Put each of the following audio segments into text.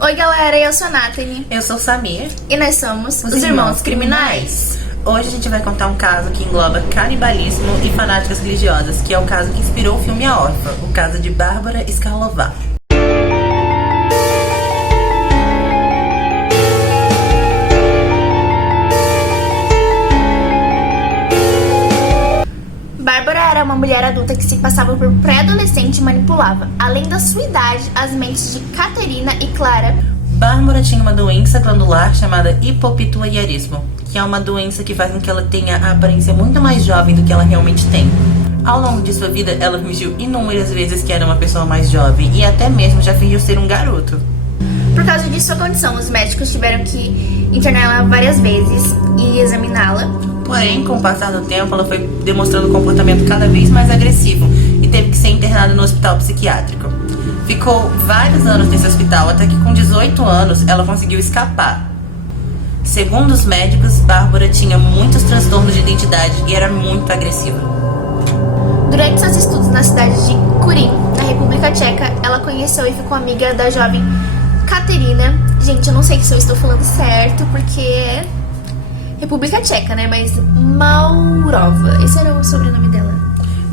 Oi galera, eu sou a Nathalie. Eu sou o Samir. E nós somos os Irmãos Criminais. Hoje a gente vai contar um caso que engloba canibalismo e fanáticas religiosas, que é o caso que inspirou o filme A Órfã, o caso de Bárbara Skarlová. Bárbara era uma mulher adulta que se passava por pré-adolescente e manipulava, além da sua idade, as mentes de Caterina e Clara. Bárbara tinha uma doença glandular chamada hipopituitarismo, que é uma doença que faz com que ela tenha a aparência muito mais jovem do que ela realmente tem. Ao longo de sua vida, ela fingiu inúmeras vezes que era uma pessoa mais jovem e até mesmo já fingiu ser um garoto. Por causa de sua condição, os médicos tiveram que internar ela várias vezes e examiná-la. Porém, com o passar do tempo, ela foi demonstrando um comportamento cada vez mais agressivo e teve que ser internada no hospital psiquiátrico. Ficou vários anos nesse hospital, até que com 18 anos ela conseguiu escapar. Segundo os médicos, Bárbara tinha muitos transtornos de identidade e era muito agressiva. Durante seus estudos na cidade de Kurin, na República Tcheca, ela conheceu e ficou amiga da jovem Caterina. Gente, eu não sei se eu estou falando certo, porque é República Tcheca, né? Mas Maurova, esse era o sobrenome dela.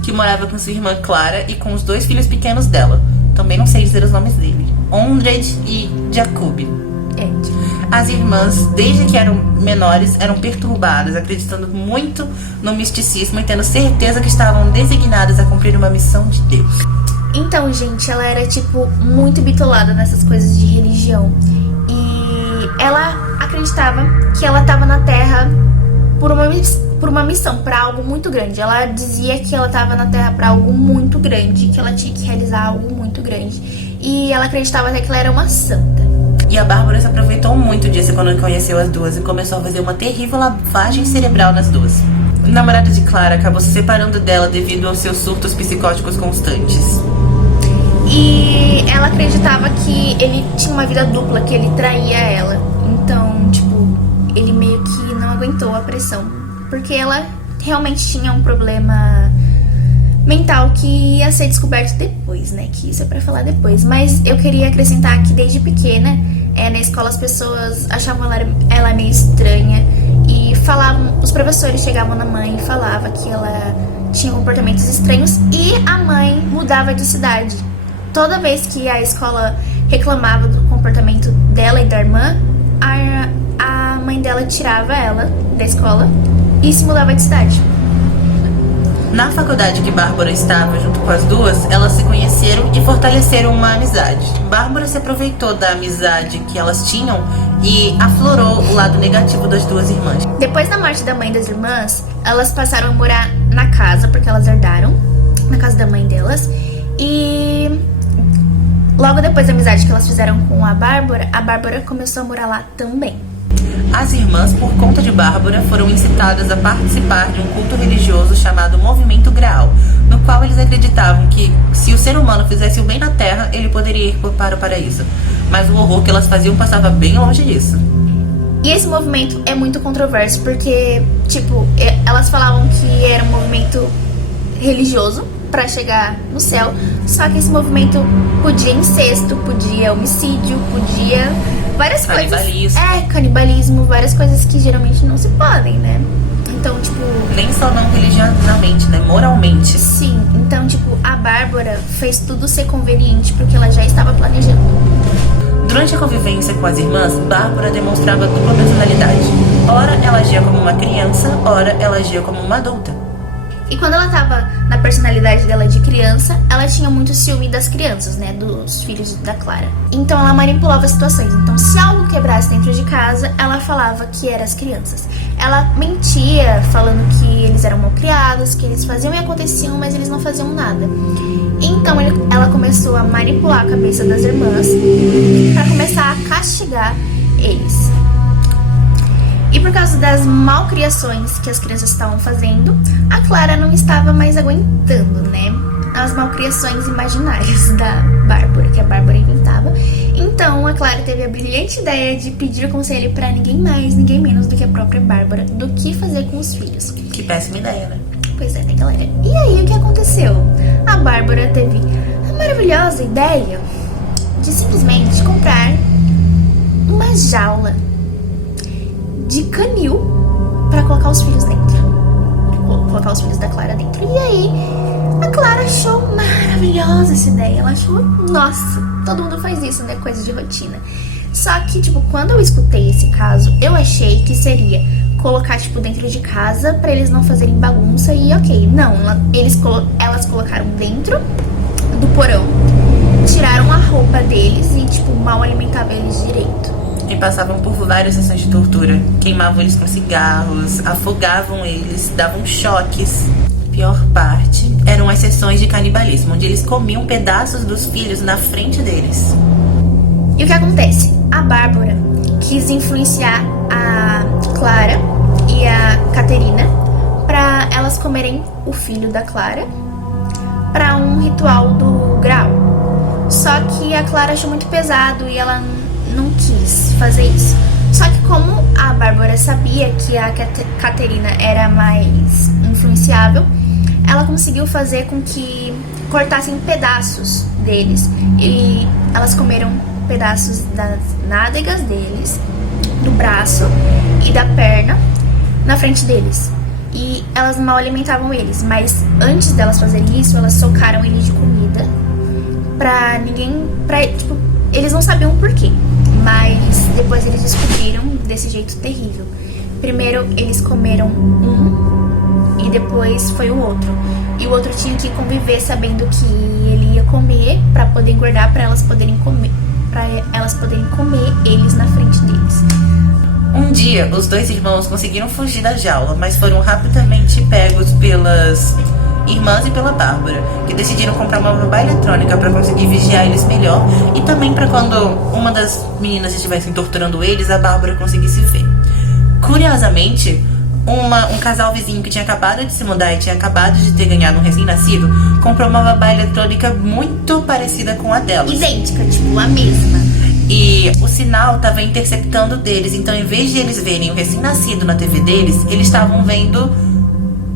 Que morava com sua irmã Clara e com os 2 filhos pequenos dela. Também não sei dizer os nomes dele. Ondrej e Jakub. As irmãs, desde que eram menores, eram perturbadas, acreditando muito no misticismo e tendo certeza que estavam designadas a cumprir uma missão de Deus. Então, gente, ela era, muito bitolada nessas coisas de religião. E ela acreditava que ela estava na Terra por uma missão, para algo muito grande. Ela dizia que ela estava na Terra para algo muito grande, que ela tinha que realizar algo muito grande. E ela acreditava até que ela era uma santa. E a Bárbara se aproveitou muito disso quando conheceu as duas e começou a fazer uma terrível lavagem cerebral nas duas. O namorado de Clara acabou se separando dela devido aos seus surtos psicóticos constantes. E ela acreditava que ele tinha uma vida dupla, que ele traía ela. Então, ele meio que não aguentou a pressão. Porque ela realmente tinha um problema mental que ia ser descoberto depois, né? Que isso é pra falar depois. Mas eu queria acrescentar que desde pequena, na escola as pessoas achavam ela meio estranha. E falavam, os professores chegavam na mãe e falavam que ela tinha comportamentos estranhos. E a mãe mudava de cidade. Toda vez que a escola reclamava do comportamento dela e da irmã, a mãe dela tirava ela da escola e se mudava de cidade. Na faculdade que Bárbara estava junto com as duas, elas se conheceram e fortaleceram uma amizade. Bárbara se aproveitou da amizade que elas tinham e aflorou o lado negativo das duas irmãs. Depois da morte da mãe das irmãs, elas passaram a morar na casa, porque elas herdaram, na casa da mãe delas. E logo depois da amizade que elas fizeram com a Bárbara começou a morar lá também. As irmãs, por conta de Bárbara, foram incitadas a participar de um culto religioso chamado Movimento Graal, no qual eles acreditavam que, se o ser humano fizesse o bem na Terra, ele poderia ir para o paraíso. Mas o horror que elas faziam passava bem longe disso. E esse movimento é muito controverso, porque, elas falavam que era um movimento religioso para chegar no céu, só que esse movimento podia incesto, podia homicídio, podia várias canibalismo. coisas. Canibalismo, várias coisas que geralmente não se podem, né? Então, nem só não religiosamente, né? Moralmente. Sim, então, a Bárbara fez tudo ser conveniente porque ela já estava planejando. Durante a convivência com as irmãs, Bárbara demonstrava dupla personalidade. Ora ela agia como uma criança, ora ela agia como uma adulta. E quando ela tava na personalidade dela de criança, ela tinha muito ciúme das crianças, né? Dos filhos da Clara. Então ela manipulava as situações. Então se algo quebrasse dentro de casa, ela falava que eram as crianças. Ela mentia, falando que eles eram mal criados, que eles faziam e aconteciam, mas eles não faziam nada. Então ela começou a manipular a cabeça das irmãs para começar a castigar eles. E por causa das malcriações que as crianças estavam fazendo, a Clara não estava mais aguentando, né? As malcriações imaginárias da Bárbara, que a Bárbara inventava. Então a Clara teve a brilhante ideia de pedir conselho para ninguém mais, ninguém menos do que a própria Bárbara, do que fazer com os filhos. Que péssima ideia, né? Pois é, né, galera? E aí, o que aconteceu? A Bárbara teve a maravilhosa ideia de simplesmente comprar jaula de canil pra colocar os filhos dentro. Colocar os filhos da Clara dentro. E aí, a Clara achou maravilhosa essa ideia. Ela achou, nossa, todo mundo faz isso, né? Coisa de rotina. Só que, tipo, quando eu escutei esse caso, eu achei que seria colocar, tipo, dentro de casa pra eles não fazerem bagunça e ok. Não, elas colocaram dentro do porão, tiraram a roupa deles e, tipo, mal alimentavam eles direito. E passavam por várias sessões de tortura. Queimavam eles com cigarros, afogavam eles, davam choques. A pior parte eram as sessões de canibalismo, onde eles comiam pedaços dos filhos na frente deles. E o que acontece? A Bárbara quis influenciar a Clara e a Caterina pra elas comerem o filho da Clara pra um ritual do Graal. Só que a Clara achou muito pesado e ela não quis fazer isso. Só que como a Bárbara sabia que a Caterina era mais influenciável, ela conseguiu fazer com que cortassem pedaços deles. E elas comeram pedaços das nádegas deles, do braço e da perna na frente deles. E elas mal alimentavam eles, mas antes delas fazerem isso, elas socaram eles de comida tipo, eles não sabiam o porquê, mas depois eles descobriram desse jeito terrível. Primeiro eles comeram um e depois foi o outro. E o outro tinha que conviver sabendo que ele ia comer pra poder engordar, pra elas poderem comer eles na frente deles. Um dia, os dois irmãos conseguiram fugir da jaula, mas foram rapidamente pegos pelas irmãs e pela Bárbara, que decidiram comprar uma babá eletrônica para conseguir vigiar eles melhor e também para quando uma das meninas estivessem torturando eles, a Bárbara conseguisse ver. Curiosamente, um casal vizinho que tinha acabado de se mudar e tinha acabado de ter ganhado um recém-nascido comprou uma babá eletrônica muito parecida com a delas. Idêntica, tipo, a mesma. E o sinal estava interceptando deles, então em vez de eles verem o recém-nascido na TV deles, eles estavam vendo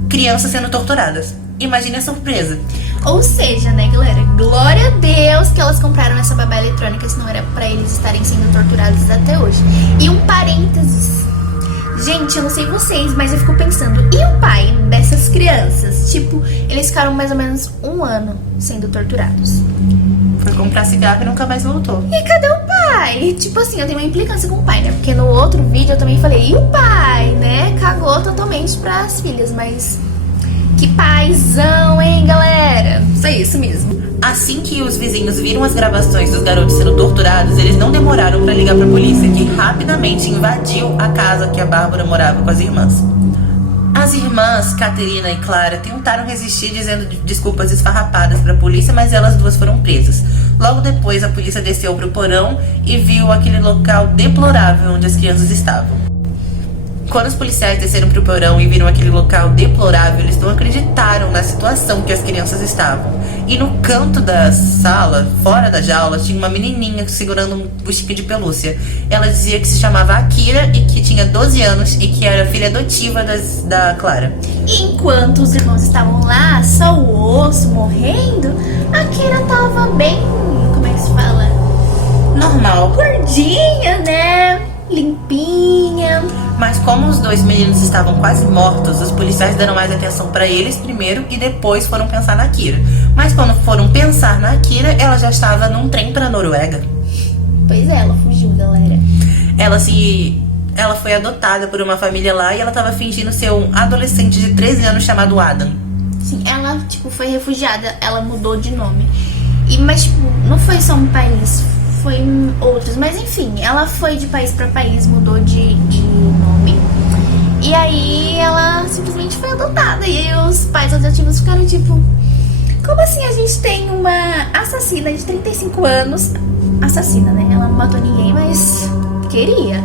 crianças sendo torturadas. Imagine a surpresa. Ou seja, né, galera, glória a Deus que elas compraram essa babá eletrônica, senão era pra eles estarem sendo torturados até hoje. E um parênteses. Gente, eu não sei vocês, mas eu fico pensando, e o pai dessas crianças? Tipo, eles ficaram mais ou menos 1 ano sendo torturados. Foi comprar cigarro e nunca mais voltou. E cadê o pai? Tipo assim, eu tenho uma implicância com o pai, né? Porque no outro vídeo eu também falei, e o pai, né? Cagou totalmente pras filhas, mas que paizão, hein, galera? Foi isso mesmo. Assim que os vizinhos viram as gravações dos garotos sendo torturados, eles não demoraram pra ligar pra polícia, que rapidamente invadiu a casa que a Bárbara morava com as irmãs. As irmãs, Caterina e Clara, tentaram resistir dizendo desculpas esfarrapadas pra polícia, mas elas duas foram presas. Logo depois, a polícia desceu pro porão e viu aquele local deplorável onde as crianças estavam. Quando os policiais desceram pro porão e viram aquele local deplorável, eles não acreditaram na situação que as crianças estavam. E no canto da sala, fora da jaula, tinha uma menininha segurando um buchinho de pelúcia. Ela dizia que se chamava Akira e que tinha 12 anos e que era filha adotiva da Clara. E enquanto os irmãos estavam lá, só o osso morrendo, a Akira tava bem, como é que se fala? Normal. Gordinha, né? Limpinha. Mas como os dois meninos estavam quase mortos, os policiais deram mais atenção pra eles primeiro e depois foram pensar na Akira. Mas quando foram pensar na Akira, ela já estava num trem pra Noruega. Pois é, ela fugiu, galera. Ela foi adotada por uma família lá e ela tava fingindo ser um adolescente de 13 anos chamado Adam. Sim, ela, tipo, foi refugiada, ela mudou de nome. Mas, tipo, não foi só um país, foi outros. Mas, enfim, ela foi de país pra país, mudou de nome. E aí, ela simplesmente foi adotada. E aí, os pais adotivos ficaram, tipo... Como assim a gente tem uma assassina de 35 anos? Assassina, né? Ela não matou ninguém, mas queria.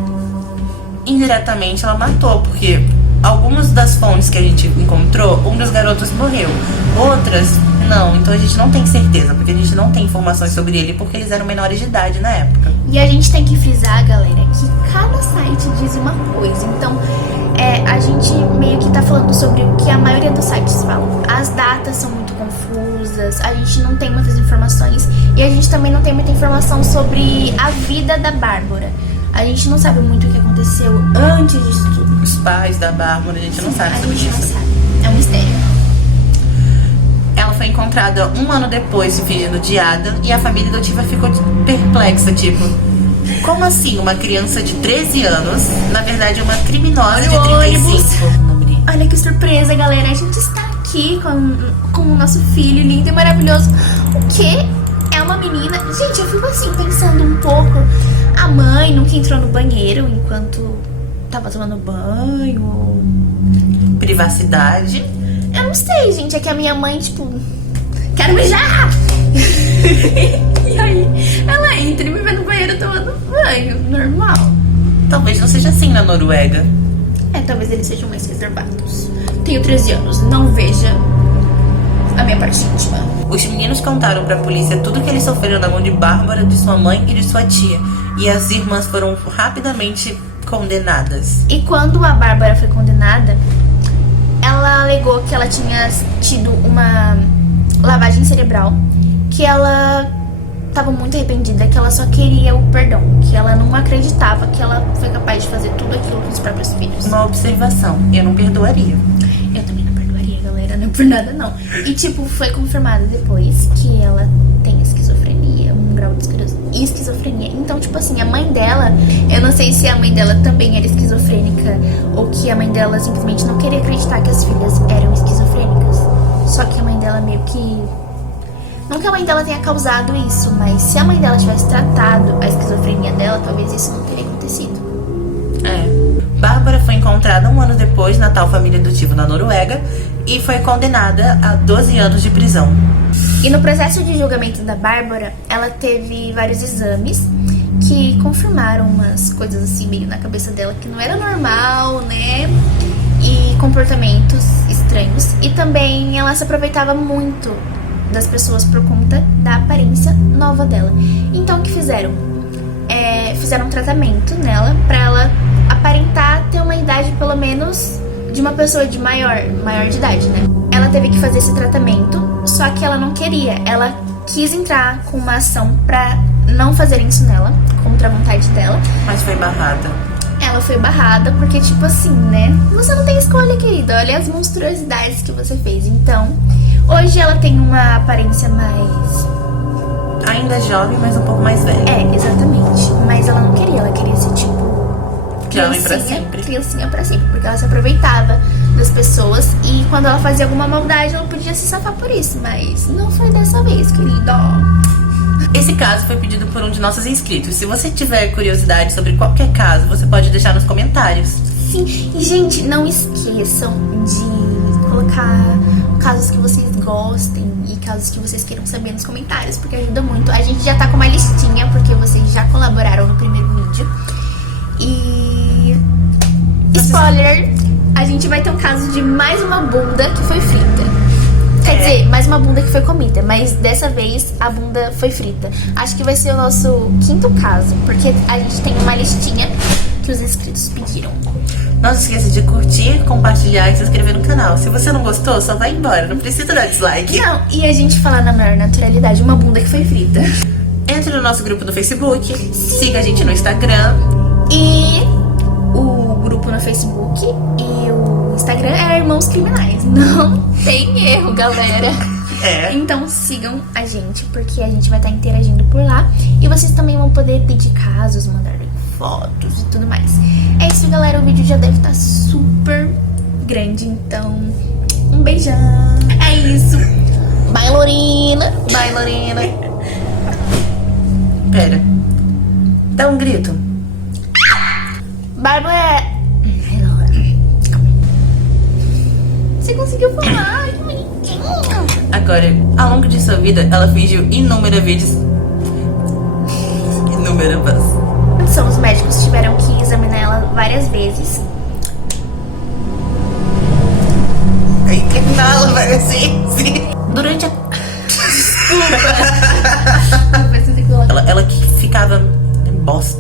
Indiretamente, ela matou, porque... algumas das fontes que a gente encontrou, um dos garotos morreu. Outras, não. Então a gente não tem certeza, porque a gente não tem informações sobre ele, porque eles eram menores de idade na época. E a gente tem que frisar, galera, que cada site diz uma coisa. Então, a gente meio que tá falando sobre o que a maioria dos sites falam. As datas são muito confusas, a gente não tem muitas informações. E a gente também não tem muita informação sobre a vida da Bárbara. A gente não sabe muito o que aconteceu antes disso tudo. Os pais da Bárbara, a gente não sabe sobre A gente isso. não sabe. É um mistério. Ela foi encontrada 1 ano depois, se fingindo de Ada, e a família adotiva ficou perplexa, tipo... Como assim uma criança de 13 anos, na verdade uma criminosa de 35? Olha que surpresa, galera. A gente está aqui com o nosso filho lindo e maravilhoso. O quê? É uma menina? Gente, eu fico assim, pensando um pouco. A mãe nunca entrou no banheiro enquanto tava tomando banho. Privacidade. Eu não sei, gente. É que a minha mãe, tipo... Quero mijar! E aí, ela entra e me vê no banheiro tomando banho. Normal. Talvez não seja assim na Noruega. Talvez eles sejam mais reservados. Tenho 13 anos, não veja a minha parte íntima. Os meninos contaram pra polícia tudo que eles sofreram na mão de Bárbara, de sua mãe e de sua tia. E as irmãs foram rapidamente condenadas. E quando a Bárbara foi condenada, ela alegou que ela tinha tido uma lavagem cerebral, que ela estava muito arrependida, que ela só queria o perdão, que ela não acreditava que ela foi capaz de fazer tudo aquilo com os próprios filhos. Uma observação, eu não perdoaria. Eu também não perdoaria, galera, não é por nada não. E tipo, foi confirmado depois que ela tem esquizofrenia, um grau de esquizofrenia. Então, tipo assim, a mãe dela, eu não sei se a mãe dela também era esquizofrênica ou que a mãe dela simplesmente não queria acreditar que as filhas eram esquizofrênicas. Só que a mãe dela meio que... Não que a mãe dela tenha causado isso, mas se a mãe dela tivesse tratado a esquizofrenia dela, talvez isso não teria acontecido. Bárbara foi encontrada 1 ano depois na tal família adotiva na Noruega e foi condenada a 12 anos de prisão. E no processo de julgamento da Bárbara, ela teve vários exames que confirmaram umas coisas assim meio na cabeça dela que não era normal, né? E comportamentos estranhos. E também ela se aproveitava muito das pessoas por conta da aparência nova dela. Então o que fizeram? Fizeram um tratamento nela pra ela aparentar ter uma idade pelo menos de uma pessoa de maior de idade, né? Ela teve que fazer esse tratamento, só que ela não queria. Ela quis entrar com uma ação pra não fazerem isso nela, contra a vontade dela. Mas foi barrada. Ela foi barrada porque, tipo assim, né? Você não tem escolha, querida. Olha as monstruosidades que você fez. Então, hoje ela tem uma aparência mais... Ainda jovem, mas um pouco mais velha. Exatamente. Mas ela não queria. Ela queria ser, tipo... Jovem pra sempre. Criancinha pra sempre. Porque ela se aproveitava das pessoas. E quando ela fazia alguma maldade, ela podia se safar por isso. Mas não foi dessa vez, querida. Esse caso foi pedido por um de nossos inscritos. Se você tiver curiosidade sobre qualquer caso, você pode deixar nos comentários. Sim, e gente, não esqueçam de colocar casos que vocês gostem e casos que vocês queiram saber nos comentários, porque ajuda muito. A gente já tá com uma listinha, porque vocês já colaboraram no primeiro vídeo. E... spoiler, a gente vai ter um caso de mais uma bunda que foi frita. Quer dizer, mais uma bunda que foi comida, mas dessa vez a bunda foi frita. Acho que vai ser o nosso 5º caso, porque a gente tem uma listinha que os inscritos pediram. Não se esqueça de curtir, compartilhar e se inscrever no canal. Se você não gostou, só vai embora, não precisa dar dislike. Não, e a gente falar na maior naturalidade, uma bunda que foi frita. Entre no nosso grupo no Facebook, siga a gente no Instagram. E o grupo no Facebook e o Instagram é Irmãos Criminais. Não tem erro, galera. Então sigam a gente, porque a gente vai estar interagindo por lá. E vocês também vão poder pedir casos, mandar fotos e tudo mais. É isso, galera. O vídeo já deve estar super grande, então um beijão. É isso. Bye, Lorena. Bye, Lorena. Pera. Dá um grito. Bárbara. Você conseguiu falar, que bonitinho. Agora, ao longo de sua vida, ela fingiu inúmeras vezes. Os médicos tiveram que examinar ela várias vezes. Aí que fala, vai assim. Durante a... Desculpa. ela que ficava bosta.